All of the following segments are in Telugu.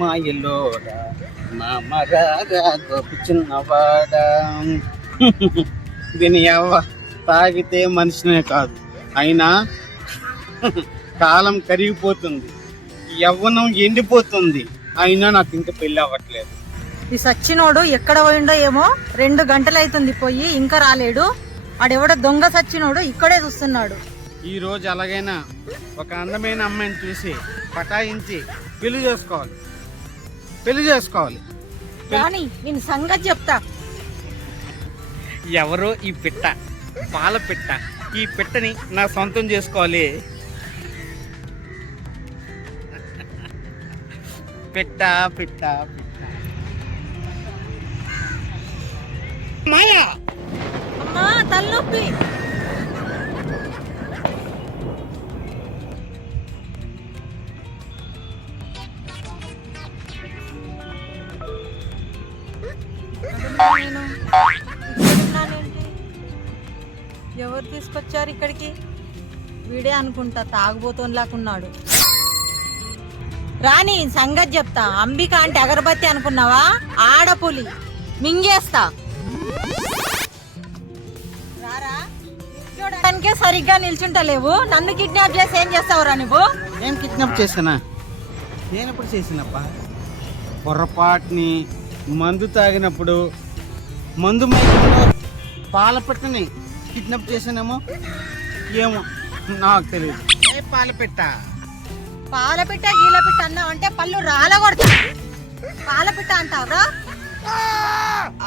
మాయలోరా మామరాగా గోపి చిన్నవాడా. దీని యవ్వ తాగితే మనిషినే కాదు, అయినా కాలం కరిగిపోతుంది, యవ్వనం ఎండిపోతుంది, అయినా నాకు ఇంకా పెళ్లి అవ్వట్లేదు. ఈ సచ్చినోడు ఎక్కడ పోయిండో ఏమో, 2 గంటలు అవుతుంది పోయి ఇంకా రాలేడు. ఆడెవడో దొంగ సచ్చినోడు ఇక్కడే చూస్తున్నాడు. ఈ రోజు ఎలాగైనా ఒక అందమైన అమ్మాయిని చూసి పటాయించి పెళ్లి చేసుకోవాలి. కానీ నేను సంగతి చెప్తా. ఎవరో ఈ పిట్ట, పాల పిట్ట, ఈ పిట్టని నా సొంతం చేసుకోవాలి. పిట్ట పిట్ట పిట్ట మాయా. అమ్మా తలనొప్పి. ఎవరు తీసుకొచ్చారు ఇక్కడికి? వీడే అనుకుంటా, తాగుబోతోనిలాకున్నాడు. రాని సంగతి చెప్తా. అంబిక అంటే అగరబత్తి అనుకున్నావా? ఆడపులి మింగేస్తా. రారా, చూడడానికే సరిగ్గా నిల్చుంటలేవు. నన్ను కిడ్నాప్ చేసి ఏం చేస్తావురా నువ్వు? నేను కిడ్నాప్ చేశానా? నేను ఎప్పుడు చేసినప్పా? పొరపాటుని మందు తాగినప్పుడు మందు మైకంలో పాల పెట్టని కిడ్నాప్ చేశానేమో, ఏమో నాకు తెలియదు. పాలపెట్ట పాలపిట్ట గీలపిట్ట అన్నావు అంటే పళ్ళు రాలగొడతా. పాలపిట్ట అంటావురా?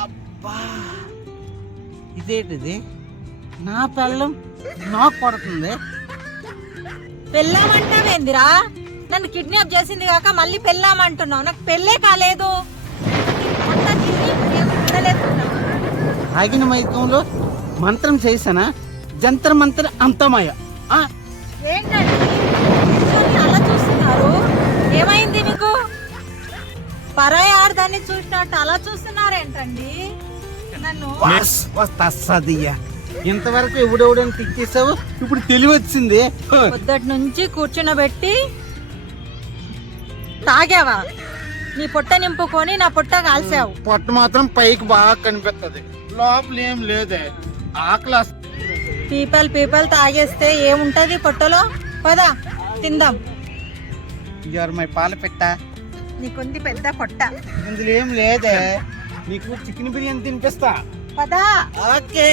అబ్బా, ఇదేంటిది? నా పెళ్ళం నాకు పడుతుంది. పెళ్ళామంటావేందిరా? నన్ను కిడ్నాప్ చేసింది కాక మళ్ళీ పెళ్ళామంటున్నావు. నాకు పెళ్ళే కాలేదు. ఆగిన మైకంలో మంత్రం చేశానా? జంతర్ మంత్ర అంతమయ. ఏంటండి అలా చూస్తున్నారు? ఏమైంది మీకు? పరాయి ఆడదాన్ని చూసినట్టు అలా చూస్తున్నారేంటండి నన్ను? ఇంతవరకు ఎవడెవడని తిట్టేసావు, ఇప్పుడు తెలివచ్చింది. పొద్దుటి నుంచి కూర్చునబెట్టి తాగావా? నీ పొట్ట నింపుకొని నా పొట్ట కాల్చావు. పొట్ట మాత్రం పైకి బాగా కనిపిస్తుంది, లోపల ఏం లేదే. ఆకలి పీపల్ తాగేస్తే ఏముంటది పొట్టలో? పదా తిందాం. మై పాల పెట్ట, నీకుంది పెద్ద పొట్ట, ఇందులో ఏం లేదే. నీకు చికెన్ బిర్యానీ తినిపిస్తా, పదా. ఓకే.